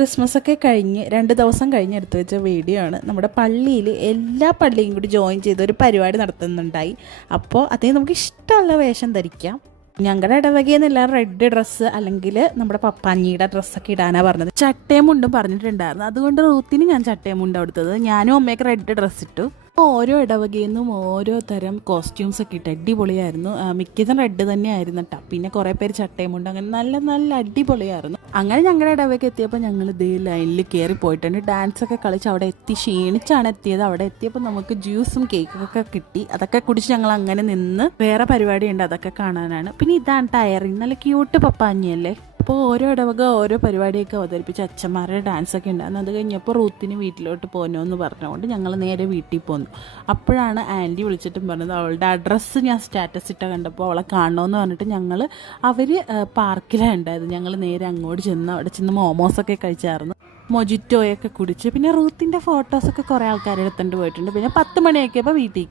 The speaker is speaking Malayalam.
ക്രിസ്മസ് ഒക്കെ കഴിഞ്ഞ് 2 ദിവസം കഴിഞ്ഞ് എടുത്തു വെച്ച വീഡിയോ ആണ്. നമ്മുടെ പള്ളിയിൽ എല്ലാ പള്ളിയും കൂടി ജോയിൻ ചെയ്ത് ഒരു പരിപാടി നടത്തുന്നുണ്ടായി. അപ്പോൾ അതേ നമുക്ക് ഇഷ്ടമുള്ള വേഷം ധരിക്കാം. ഞങ്ങളുടെ ഇടവകയിൽ നിന്ന് എല്ലാം റെഡ് ഡ്രസ്സ് അല്ലെങ്കിൽ നമ്മുടെ പപ്പാഞ്ഞിയുടെ ഡ്രസ്സൊക്കെ ഇടാനാണ് പറഞ്ഞത്. ചട്ടയും മുണ്ടും പറഞ്ഞിട്ടുണ്ടായിരുന്നു. അതുകൊണ്ട് റൂത്തിന് ഞാൻ ചട്ടയും മുണ്ടും എടുത്തത്. ഞാനും അമ്മയൊക്കെ റെഡ് ഡ്രസ്സ് ഇട്ടു. ഓരോ ഇടവകയിൽ നിന്നും ഓരോ തരം കോസ്റ്റ്യൂംസ് ഒക്കെ ഇട്ട് അടിപൊളിയായിരുന്നു. മിക്കതും റെഡ് തന്നെയായിരുന്നു കേട്ടോ. പിന്നെ കുറേ പേര് ചട്ടയും മുണ്ട്, അങ്ങനെ നല്ല നല്ല അടിപൊളിയായിരുന്നു. അങ്ങനെ ഞങ്ങളുടെ ഇടവകയ്ക്ക് എത്തിയപ്പോൾ ഞങ്ങൾ ഇതേ ലൈനിൽ കയറി പോയിട്ടുണ്ട്. ഡാൻസൊക്കെ കളിച്ച് അവിടെ എത്തി ക്ഷീണിച്ചാണ് എത്തിയത്. അവിടെ എത്തിയപ്പോൾ നമുക്ക് ജ്യൂസും കേക്കൊക്കെ കിട്ടി. അതൊക്കെ കുടിച്ച് ഞങ്ങൾ അങ്ങനെ നിന്ന് വേറെ പരിപാടിയുണ്ട്, അതൊക്കെ കാണാനാണ്. പിന്നെ ഇതാണ് ടയറിങ്, നല്ല ക്യൂട്ട് പപ്പാഞ്ഞിയല്ലേ. അപ്പോൾ ഓരോ ഇടവക ഓരോ പരിപാടിയൊക്കെ അവതരിപ്പിച്ച് അച്ഛന്മാരുടെ ഡാൻസൊക്കെ ഉണ്ടായിരുന്നു. അത് കഴിഞ്ഞപ്പോൾ റൂത്തിന് വീട്ടിലോട്ട് പോകണമെന്ന് പറഞ്ഞുകൊണ്ട് ഞങ്ങൾ നേരെ വീട്ടിൽ പോന്നു. അപ്പോഴാണ് ആൻറ്റി വിളിച്ചിട്ടും പറഞ്ഞത് അവളുടെ അഡ്രസ്സ് ഞാൻ സ്റ്റാറ്റസ് ഇട്ട കണ്ടപ്പോൾ അവളെ കാണണമെന്ന് പറഞ്ഞിട്ട് അവർ പാർക്കിലാണ് ഉണ്ടായത്. ഞങ്ങൾ നേരെ അങ്ങോട്ട് ചെന്ന് അവിടെ ചെന്ന് മോമോസൊക്കെ കഴിച്ചായിരുന്നു, മൊജിറ്റോയൊക്കെ കുടിച്ച്. പിന്നെ റൂത്തിൻ്റെ ഫോട്ടോസൊക്കെ കുറേ ആൾക്കാർ എടുത്തുകൊണ്ട് പോയിട്ടുണ്ട്. പിന്നെ 10 മണിയൊക്കെ വീട്ടിൽ